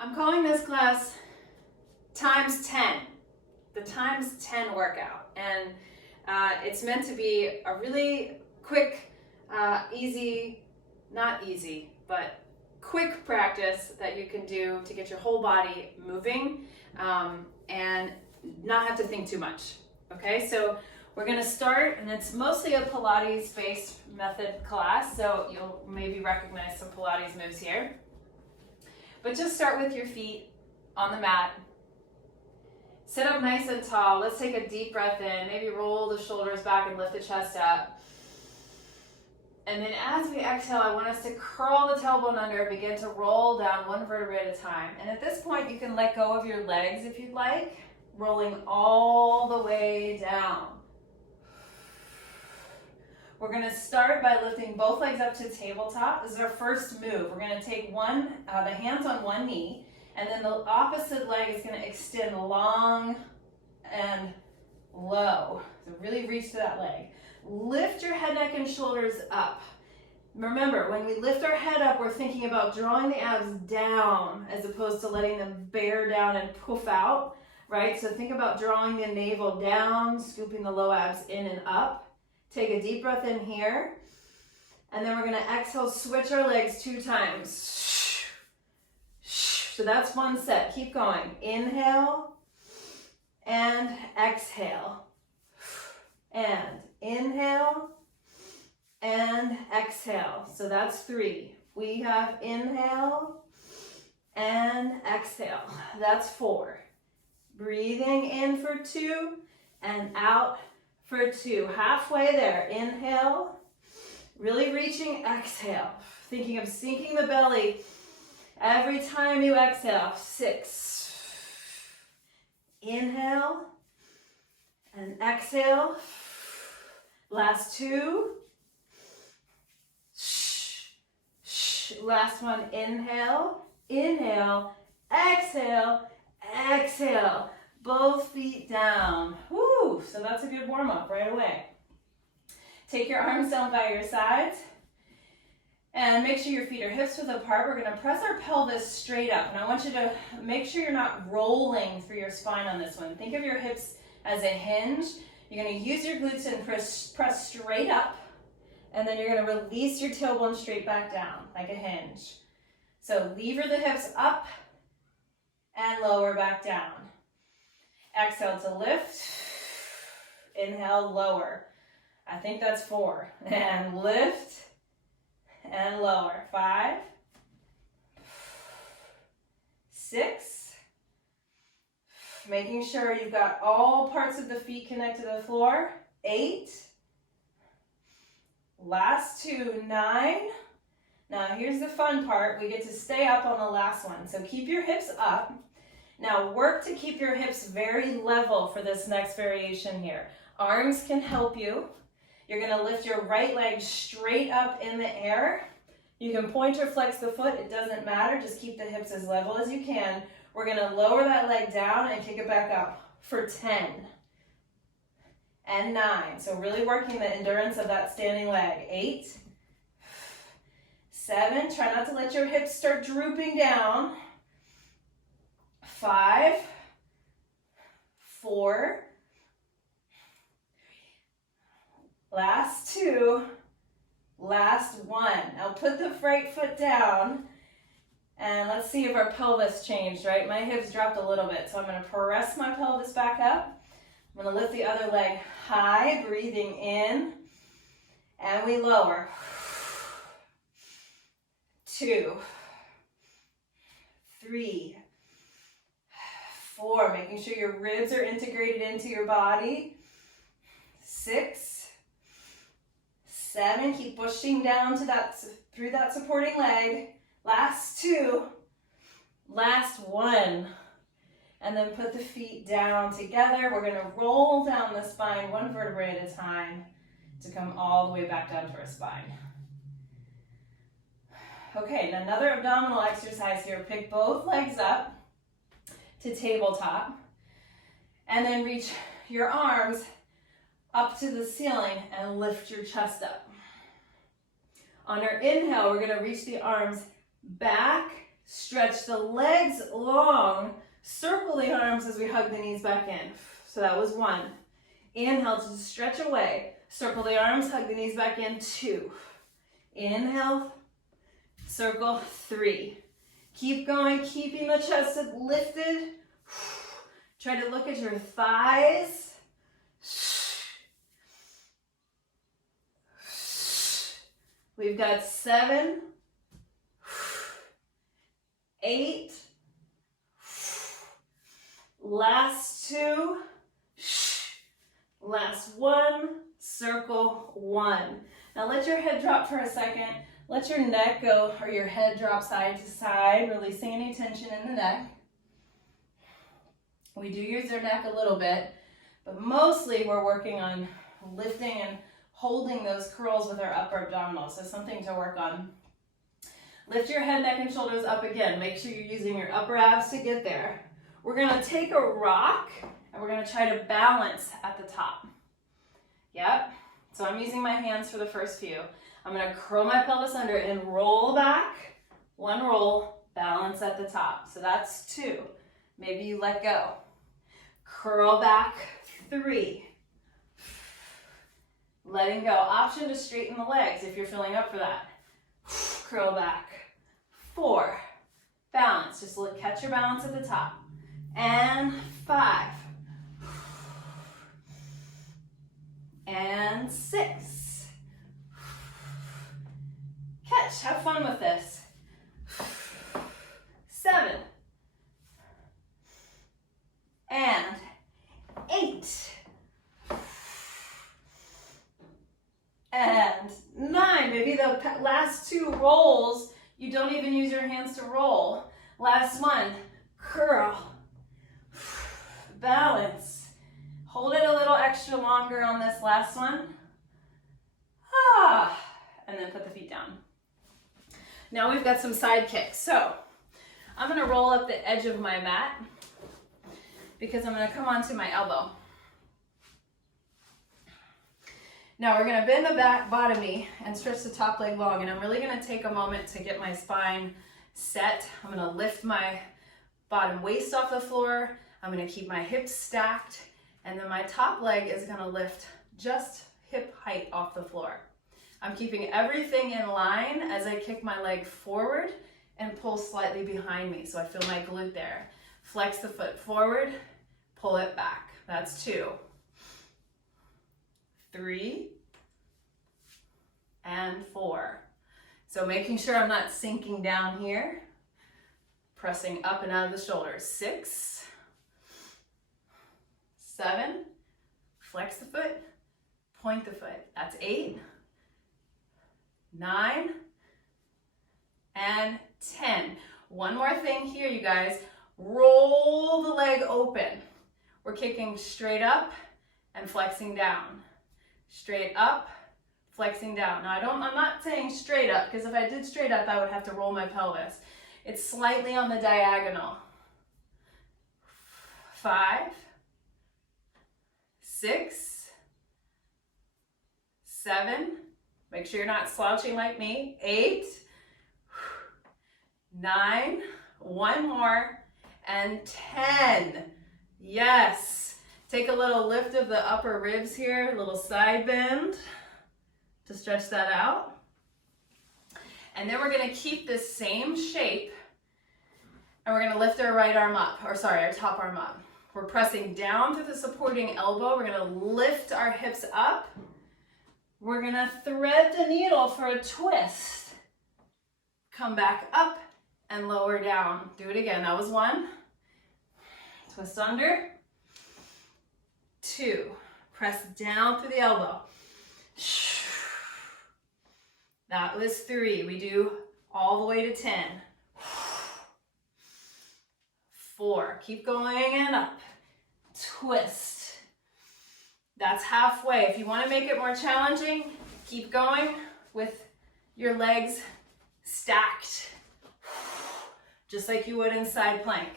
I'm calling this class times 10, the times 10 workout. And it's meant to be a really quick, easy, not easy, but quick practice that you can do to get your whole body moving and not have to think too much. Okay, so we're gonna start, and it's mostly a Pilates-based method class, so you'll maybe recognize some Pilates moves here. But just start with your feet on the mat. Sit up nice and tall. Let's take a deep breath in. Maybe roll the shoulders back and lift the chest up. And then as we exhale, I want us to curl the tailbone under, begin to roll down one vertebrae at a time. And at this point, you can let go of your legs if you'd like, rolling all the way down. We're gonna start by lifting both legs up to tabletop. This is our first move. We're gonna take the hands on one knee, and then the opposite leg is gonna extend long and low. So really reach to that leg. Lift your head, neck, and shoulders up. Remember, when we lift our head up, we're thinking about drawing the abs down as opposed to letting them bear down and poof out, right? So think about drawing the navel down, scooping the low abs in and up. Take a deep breath in here, and then we're gonna exhale, switch our legs 2 times. So that's one set. Keep going. Inhale and exhale. And inhale and exhale. So that's 3. We have inhale and exhale. That's 4. Breathing in for 2 and out for 2. Halfway there. Inhale. Really reaching. Exhale. Thinking of sinking the belly every time you exhale. 6. Inhale and exhale. Last 2. Last one. Inhale. Inhale. Exhale. Exhale. Both feet down. Woo! So that's a good warm-up right away. Take your arms down by your sides and make sure your feet are hips width apart. We're going to press our pelvis straight up, and I want you to make sure you're not rolling through your spine on this one. Think of your hips as a hinge. You're going to use your glutes and press straight up, and then you're going to release your tailbone straight back down like a hinge. So lever the hips up and lower back down. Exhale to lift. Inhale, lower. I think that's 4. And lift and lower. 5, 6. Making sure you've got all parts of the feet connected to the floor. 8. Last 2, 9. Now here's the fun part. We get to stay up on the last one. So keep your hips up. Now work to keep your hips very level for this next variation here. Arms can help you. You're gonna lift your right leg straight up in the air. You can point or flex the foot, it doesn't matter. Just keep the hips as level as you can. We're gonna lower that leg down and kick it back up for 10 and 9. So really working the endurance of that standing leg. 8, 7, try not to let your hips start drooping down. 5, 4, last 2, last 1. Now put the right foot down, and let's see if our pelvis changed, right? My hips dropped a little bit, so I'm going to press my pelvis back up. I'm going to lift the other leg high, breathing in, and we lower. 2, 3, 4, making sure your ribs are integrated into your body. 6, 7, keep pushing down to through that supporting leg. Last 2, last 1. And then put the feet down together. We're gonna roll down the spine one vertebrae at a time to come all the way back down to our spine. Okay, and another abdominal exercise here. Pick both legs up to tabletop, and then reach your arms up to the ceiling and lift your chest up. On our inhale, we're going to reach the arms back Stretch the legs long. Circle the arms as we hug the knees back in. So that was 1. Inhale to stretch away. Circle the arms, hug the knees back in. 2. Inhale, circle. 3. Keep going, keeping the chest lifted. Try to look at your thighs. We've got 7, 8, last 2, last 1, circle 1. Now let your head drop for a second. Let your neck go, or your head drop side to side, releasing any tension in the neck. We do use our neck a little bit, but mostly we're working on lifting and holding those curls with our upper abdominals. So something to work on. Lift your head, neck, and shoulders up again. Make sure you're using your upper abs to get there. We're gonna take a rock and we're gonna try to balance at the top. Yep, so I'm using my hands for the first few. I'm gonna curl my pelvis under and roll back. 1 roll, balance at the top. So that's 2. Maybe you let go. Curl back, 3. Letting go. Option to straighten the legs if you're feeling up for that. Curl back. 4. Balance. Just catch your balance at the top. And 5. And 6. Catch. Have fun with this. 7. And 8. And 9. Maybe the last 2 rolls, you don't even use your hands to roll. Last 1, curl, balance. Hold it a little extra longer on this last one. And then put the feet down. Now we've got some side kicks. So I'm gonna roll up the edge of my mat because I'm gonna come onto my elbow. Now we're gonna bend the back bottom knee and stretch the top leg long, and I'm really gonna take a moment to get my spine set. I'm gonna lift my bottom waist off the floor. I'm gonna keep my hips stacked, and then my top leg is gonna lift just hip height off the floor. I'm keeping everything in line as I kick my leg forward and pull slightly behind me, so I feel my glute there. Flex the foot forward, pull it back. That's 2. 3, and 4. So making sure I'm not sinking down here. Pressing up and out of the shoulders. 6, 7, flex the foot, point the foot. That's 8, 9, and 10. One more thing here, you guys. Roll the leg open. We're kicking straight up and flexing down. Straight up, flexing down. Now I'm not saying straight up, because if I did straight up, I would have to roll my pelvis. It's slightly on the diagonal. 5, 6, 7, make sure you're not slouching like me. 8, 9, 1 more, and 10. Yes. Take a little lift of the upper ribs here, a little side bend to stretch that out. And then we're gonna keep this same shape, and we're gonna lift our right arm up, or sorry, our top arm up. We're pressing down through the supporting elbow. We're gonna lift our hips up. We're gonna thread the needle for a twist. Come back up and lower down. Do it again. That was 1. Twist under. 2. Press down through the elbow. That was 3. We do all the way to 10. 4. Keep going and up. Twist. That's halfway. If you want to make it more challenging, keep going with your legs stacked, just like you would in side plank.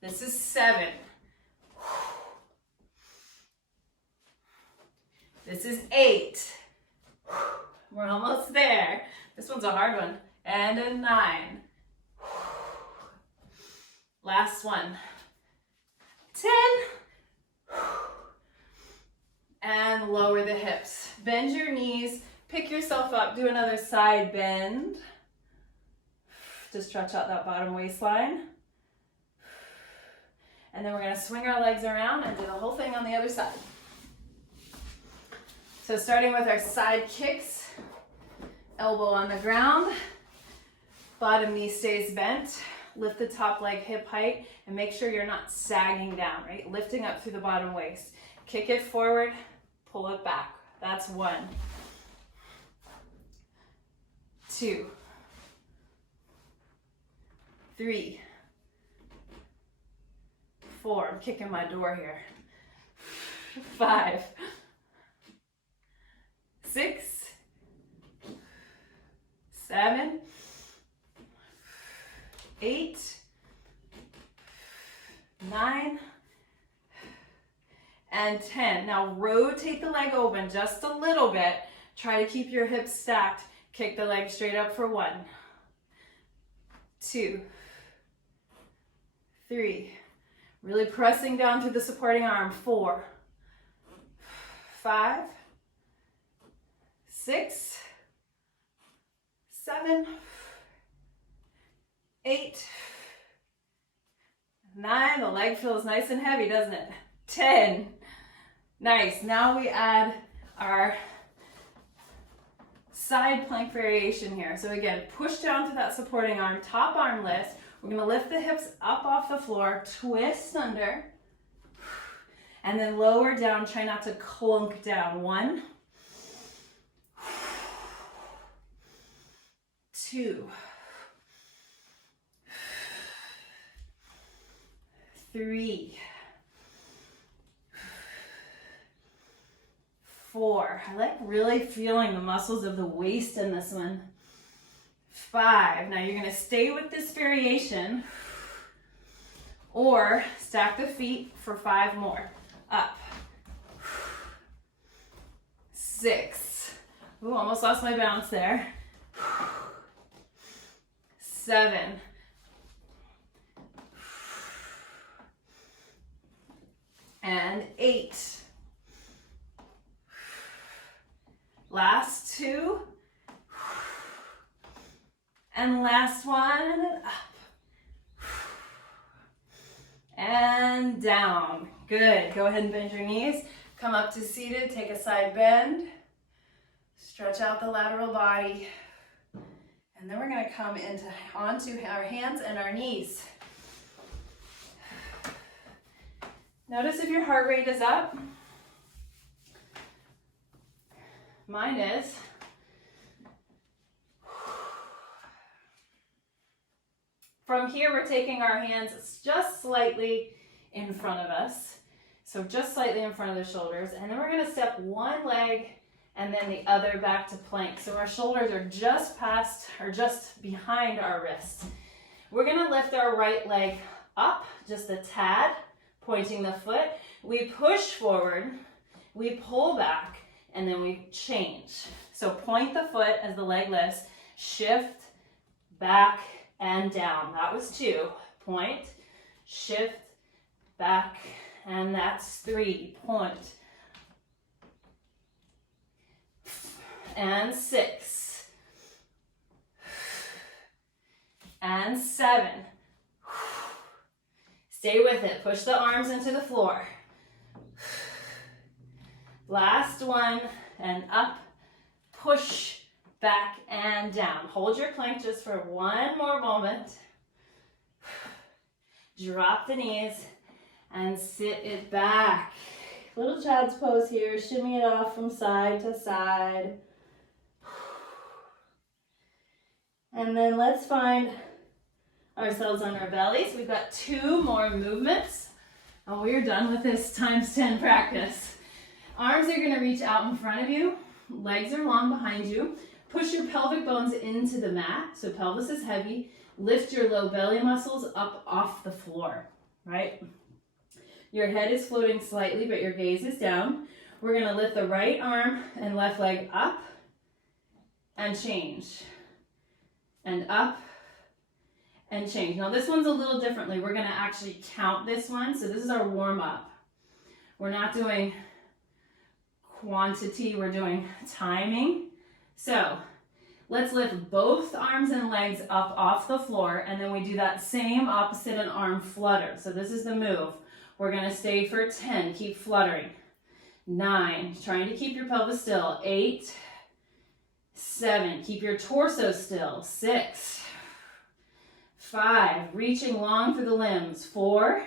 This is 7. This is 8. We're almost there. This one's a hard one. And a 9. Last one. 10. And lower the hips. Bend your knees, pick yourself up, do another side bend to stretch out that bottom waistline. And then we're going to swing our legs around and do the whole thing on the other side. So starting with our side kicks, elbow on the ground, bottom knee stays bent, lift the top leg hip height, and make sure you're not sagging down, right? Lifting up through the bottom waist. Kick it forward, pull it back. That's 1. 2. 3. 4. I'm kicking my door here. 5. 6. 7. 8. 9. And 10. Now rotate the leg open just a little bit. Try to keep your hips stacked. Kick the leg straight up for 1. 2. 3. Really pressing down through the supporting arm. 4. 5. 6. 7. 8. 9. The leg feels nice and heavy, doesn't it? 10. Nice. Now we add our side plank variation here. So again, push down to that supporting arm, top arm lift. We're going to lift the hips up off the floor, twist under, and then lower down. Try not to clunk down. 1, 2, 3, 4. I like really feeling the muscles of the waist in this one. 5. Now you're going to stay with this variation or stack the feet for 5 more. Up. 6. Ooh, almost lost my balance there. 7. And 8. Last 2. And last one, up. And down. Good. Go ahead and bend your knees. Come up to seated. Take a side bend. Stretch out the lateral body. And then we're going to come onto our hands and our knees. Notice if your heart rate is up. Mine is. From here, we're taking our hands just slightly in front of us. So just slightly in front of the shoulders. And then we're going to step one leg and then the other back to plank. So our shoulders are just past or just behind our wrists. We're going to lift our right leg up just a tad, pointing the foot. We push forward, we pull back, and then we change. So point the foot as the leg lifts, shift, back, and down. That was 2. Point, shift, back, and that's 3. Point. And 6. And 7. Stay with it. Push the arms into the floor. Last one, and up, push, back, and down. Hold your plank just for one more moment. Drop the knees and sit it back. Little child's pose here. Shimmy it off from side to side. And then let's find ourselves on our bellies. We've got 2 more movements. And we're done with this times 10 practice. Arms are going to reach out in front of you. Legs are long behind you. Push your pelvic bones into the mat. So pelvis is heavy. Lift your low belly muscles up off the floor, right? Your head is floating slightly, but your gaze is down. We're going to lift the right arm and left leg up and change. And up and change. Now this one's a little differently. We're gonna actually count this one. So this is our warm up. We're not doing quantity, we're doing timing. So let's lift both arms and legs up off the floor, and then we do that same opposite and arm flutter. So this is the move. We're gonna stay for 10, keep fluttering. 9, trying to keep your pelvis still. 8, 7, keep your torso still. 6, 5, reaching long through the limbs. 4,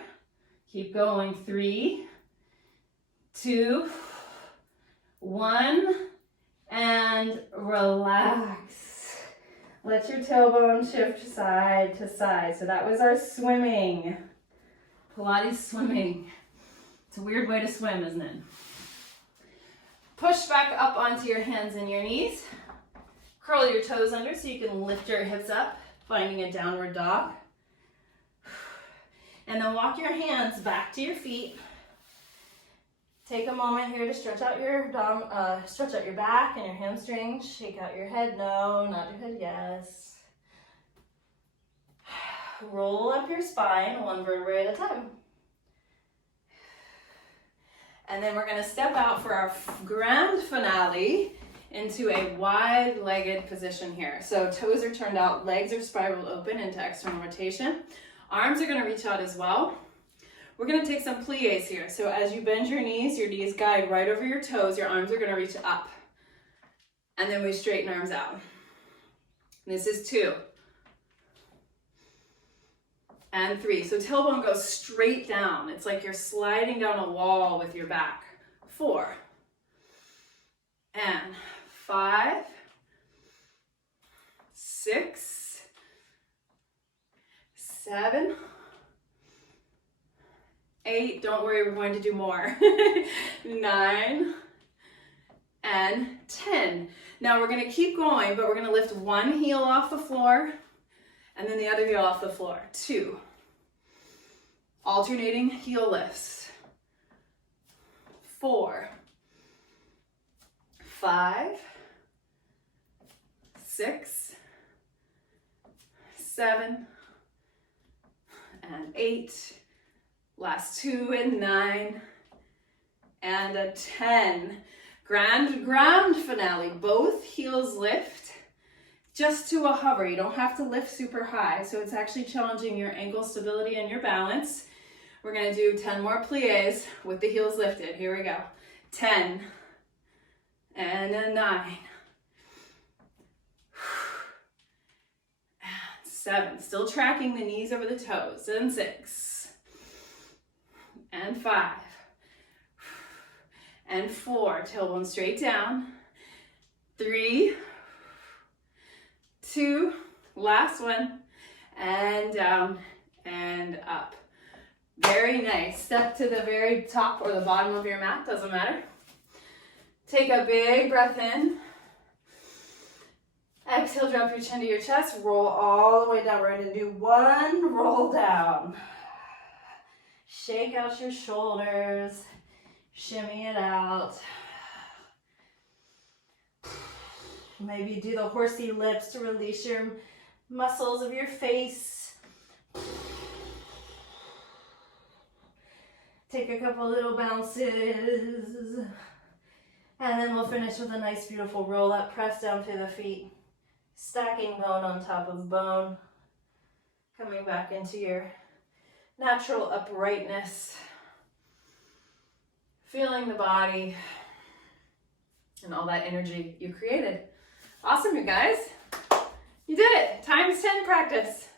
keep going. 3, 2, 1, and relax. Let your tailbone shift side to side. So that was our swimming. Pilates swimming. It's a weird way to swim, isn't it? Push back up onto your hands and your knees. Curl your toes under so you can lift your hips up, finding a downward dog. And then walk your hands back to your feet. Take a moment here to stretch out your back and your hamstrings. Shake out your head, no, nod your head, yes. Roll up your spine, one vertebrae at a time. And then we're gonna step out for our grand finale into a wide-legged position here. So toes are turned out, legs are spiraled open into external rotation. Arms are gonna reach out as well. We're gonna take some plies here. So as you bend your knees guide right over your toes, your arms are gonna reach up. And then we straighten arms out. This is 2. And 3. So tailbone goes straight down. It's like you're sliding down a wall with your back. 4. And 5. 6. 7. 8, don't worry, we're going to do more. 9 and 10. Now we're gonna keep going, but we're gonna lift one heel off the floor and then the other heel off the floor. 2. Alternating heel lifts. 4. 5. 6. 7 and 8. Last 2 and 9 and a 10. Grand finale. Both heels lift just to a hover. You don't have to lift super high, so it's actually challenging your ankle stability and your balance. We're gonna do 10 more plies with the heels lifted. Here we go. 10 and a 9 and 7. Still tracking the knees over the toes. And 6. And 5, and 4, tailbone straight down. 3, 2, last one, and down and up. Very nice. Step to the very top or the bottom of your mat, doesn't matter. Take a big breath in. Exhale, drop your chin to your chest, roll all the way down. We're gonna do one roll down. Shake out your shoulders, shimmy it out. Maybe do the horsey lips to release your muscles of your face. Take a couple little bounces. And then we'll finish with a nice, beautiful roll up, press down through the feet. Stacking bone on top of bone. Coming back into your natural uprightness, feeling the body and all that energy you created. Awesome, you guys. You did it. Times 10 practice.